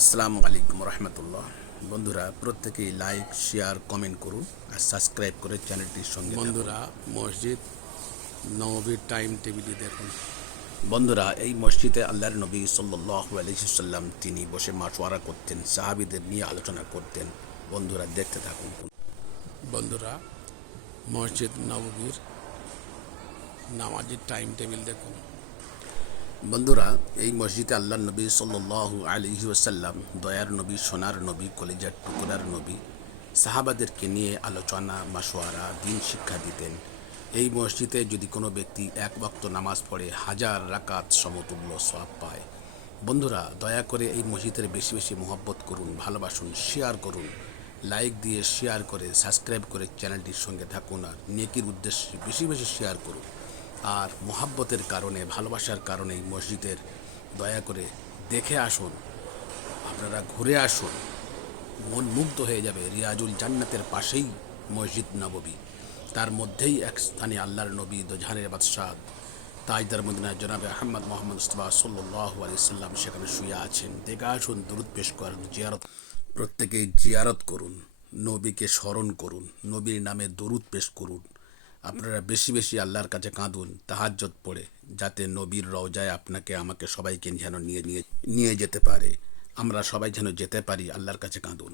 আসসালামু আলাইকুম রহমতুল্লাহ। বন্ধুরা, প্রত্যেকেই লাইক, শেয়ার, কমেন্ট করুন আর সাবস্ক্রাইব করে চ্যানেলটির সঙ্গে থাকুন। বন্ধুরা, মসজিদ নববীর টাইম টেবিলে দেখুন। বন্ধুরা, এই মসজিদে আল্লাহর নবী সাল্লাল্লাহু আলাইহি সাল্লাম তিনি বসে মাশওয়ারা করতেন, সাহাবীদের নিয়ে আলোচনা করতেন। বন্ধুরা, দেখতে থাকুন। বন্ধুরা, মসজিদ নববীর নামাজের টাইম টেবিল দেখুন। বন্ধুরা, এই মসজিদে আল্লাহর নবী সাল্লাল্লাহু আলাইহি ওয়াসাল্লাম দয়ার নবী, সোনার নবী, কলিজার টুকরার নবী সাহাবাদেরকে নিয়ে আলোচনা, মাশওয়ারা, দিন শিক্ষা দিতেন। এই মসজিদে যদি কোনো ব্যক্তি এক ওয়াক্ত নামাজ পড়ে 1000 রাকাত সমতুল্য সওয়াব পায়। বন্ধুরা, দয়া করে এই মসজিদের বেশি বেশি মহব্বত করুন, ভালোবাসুন, শেয়ার করুন। লাইক দিয়ে শেয়ার করে সাবস্ক্রাইব করে চ্যানেলটির সঙ্গে থাকুন আর নেকির উদ্দেশ্যে বেশি বেশি শেয়ার করুন। আর মোহাব্বতের কারণে, ভালোবাসার কারণে এই মসজিদের দয়া করে দেখে আসুন, আপনারা ঘুরে আসুন, মন মুগ্ধ হয়ে যাবে। রিয়াজুল জান্নাতের পাশেই মসজিদ নববী, তার মধ্যেই এক স্থানে আল্লাহর নবী দোজাহানের বাদশাহ তাজদার মদিনা জনাবে আহমদ মোহাম্মদ মুস্তাফা সাল্লাল্লাহু আলাইহি সাল্লাম সেখানে শুয়ে আছেন। দেখে আসুন, দুরূদ পেশ করেন, জিয়ারত, প্রত্যেকেই জিয়ারত করুন, নবীকে স্মরণ করুন, নবীর নামে দরুদ পেশ করুন। আপনারা বেশি বেশি আল্লাহর কাছে কাঁদুন তাহাজ্জুদ পড়ে, যাতে নবীর রওজায় আপনাকে আমাকে সবাইকে যেন নিয়ে নিয়ে নিয়ে যেতে পারে। আমরা সবাই যেন যেতে পারি। আল্লাহর কাছে কাঁদুন।